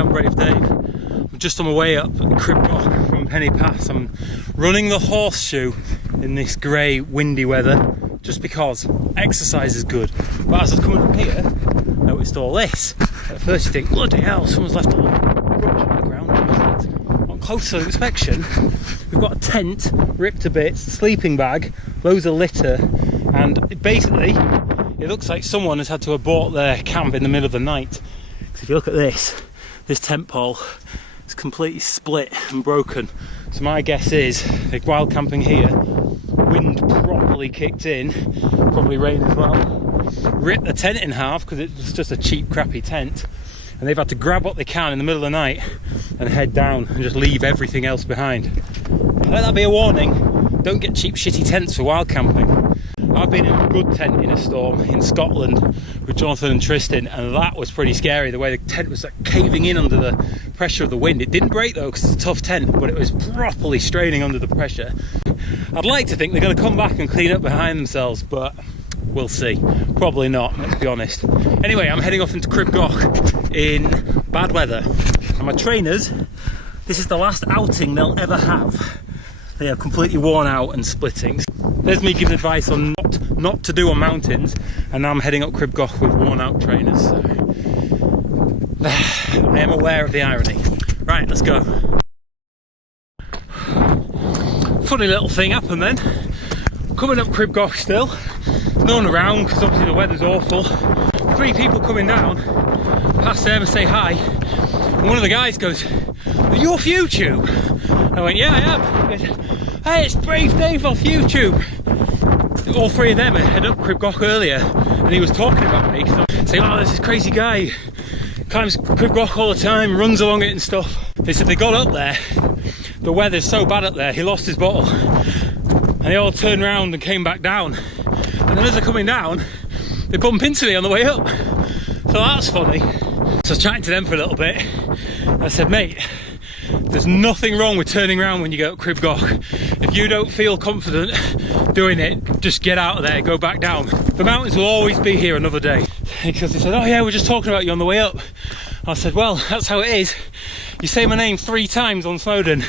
I'm Brave Dave. I'm just on my way up Crib Goch from Penny Pass. I'm running the horseshoe in this grey, windy weather just because exercise is good. But as I was coming up here, I noticed all this. At first you think, bloody hell, someone's left a lot of rubbish on the ground. On closer inspection, we've got a tent ripped to bits, a sleeping bag, loads of litter, and basically it looks like someone has had to abort their camp in the middle of the night. If you look at this tent pole is completely split and broken. So my guess is, like, while camping here, wind properly kicked in, probably rain as well, ripped the tent in half because it's just a cheap, crappy tent, and they've had to grab what they can in the middle of the night and head down and just leave everything else behind. Let that be a warning: don't get cheap, shitty tents for wild camping. I've been in a good tent in a storm in Scotland with Jonathan and Tristan, and that was pretty scary, the way the tent was like caving in under the pressure of the wind. It didn't break though because it's a tough tent, but it was properly straining under the pressure. I'd like to think they're going to come back and clean up behind themselves, but we'll see. Probably not, let's be honest. Anyway, I'm heading off into Crib Goch in bad weather, and my trainers, this is the last outing they'll ever have. They are completely worn out and splitting. There's me giving advice on not to do on mountains, and now I'm heading up Crib Goch with worn out trainers. So I am aware of the irony. Right, let's go. Funny little thing happened then. Coming up Crib Goch still, no one around because obviously the weather's awful. 3 people coming down, past them and say hi, and one of the guys goes, "Are you off YouTube?" I went, "Yeah, I am." He goes, "Hey, it's Brave Dave off YouTube." All 3 of them had headed up Crib Goch earlier, and he was talking about me, because I'm saying, "Oh, there's this crazy guy, climbs Crib Goch all the time, runs along it and stuff." They said they got up there, the weather's so bad up there, he lost his bottle, and they all turned around and came back down. And then as they're coming down, they bump into me on the way up. So that's funny. So I was chatting to them for a little bit, and I said, "Mate, there's nothing wrong with turning around when you go up Crib Goch. If you don't feel confident doing it, just get out of there, go back down. The mountains will always be here another day." Because they said, "Oh yeah, we're just talking about you on the way up." I said, "Well, that's how it is. You say my name 3 times on Snowdon,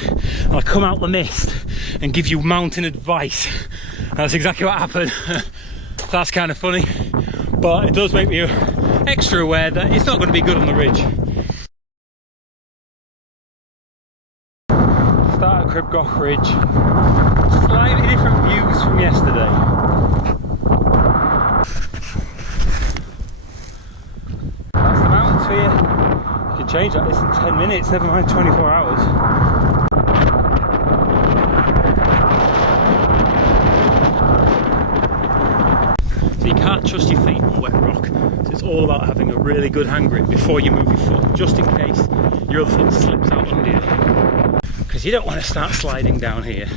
and I come out the mist and give you mountain advice." And that's exactly what happened. That's kind of funny, but it does make me extra aware that it's not going to be good on the ridge. Start at Crib Goch Ridge. Slightly different views from yesterday. That's the mountains for you. You can change that this in 10 minutes, never mind 24 hours. So you can't trust your feet on wet rock. So it's all about having a really good hand grip before you move your foot, just in case your other foot slips out under you. Because you don't want to start sliding down here.